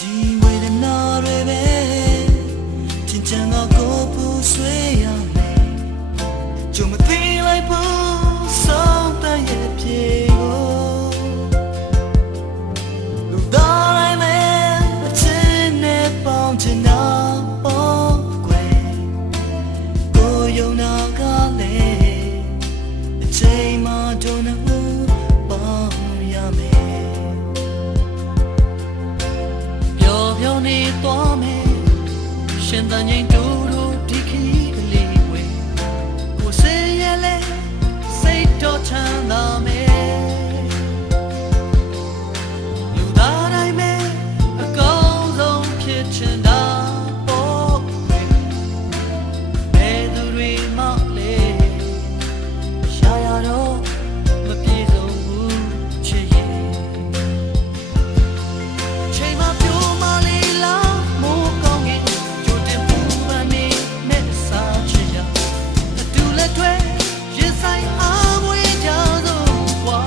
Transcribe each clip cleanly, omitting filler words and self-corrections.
ဒီဝေဒနာတွေပဲချင်ချင်တော့ကိုပူဆွေးရမယ်ကြုံမသိလိုက်ဘူးဆုံးတဲ့ရဲ့ပြေကိုလူသားတိုင်းပဲအချင်းနဲ့ပေါင်းချင်တာပေါ့ကွယ်ကိုယုံနာကလည်းအချိန်မှတို့နဲ့ပေါင်းရမယ်ပြောနေသွားမယ်ရှင်တန်ချိန်တို့ဒီခီးကလေးဝေကိုစေးရလဲစိတ်တော်ချမ်းသာမယ်လူသားတိုင်းပဲအကောင်းဆုံးဖြစ်ချင်တာပေါ့ဘယ်သူတွေမှလဲရှာရတော့မပြေဆုံးဘူးချစ်ရဲ့ချိန်မှပြိုးမလေးလားမိုးကောင်းငယ်ကြိုတင်ပူပန်နေနဲ့စားချင်ရအတူလက်တွဲရင်ဆိုင်အားမွေးကြစို့ကွာ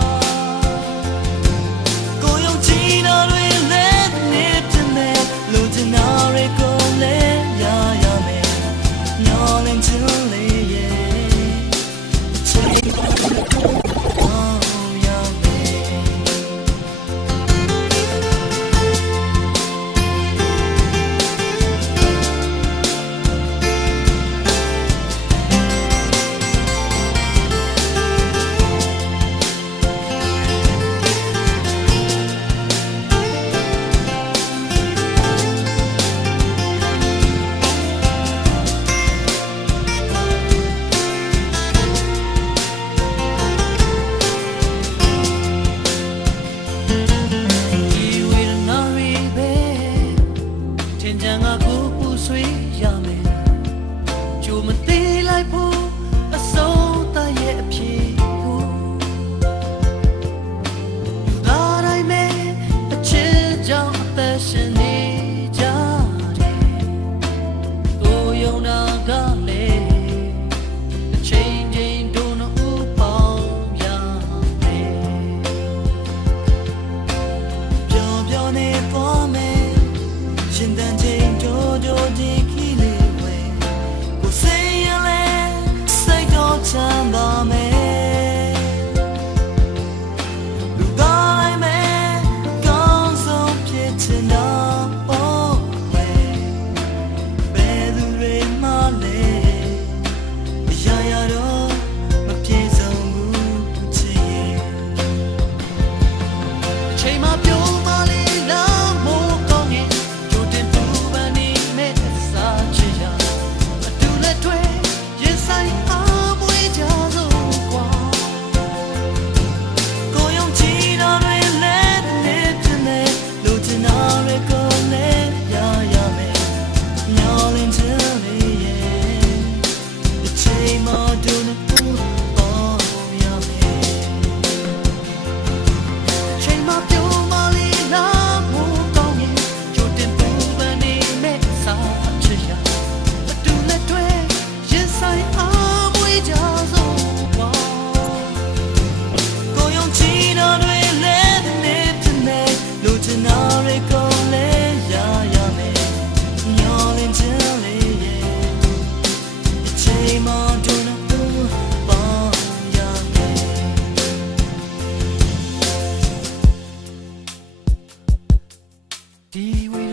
ကိုယုံကြည်တော်တွေလည်းနေတင်တယ်လူကျင်နာတွေကိုလည်းရရမယ်ညောင်းလင်းချင်လေးရဲ့အချိန်ရမယ်ဒီဝေ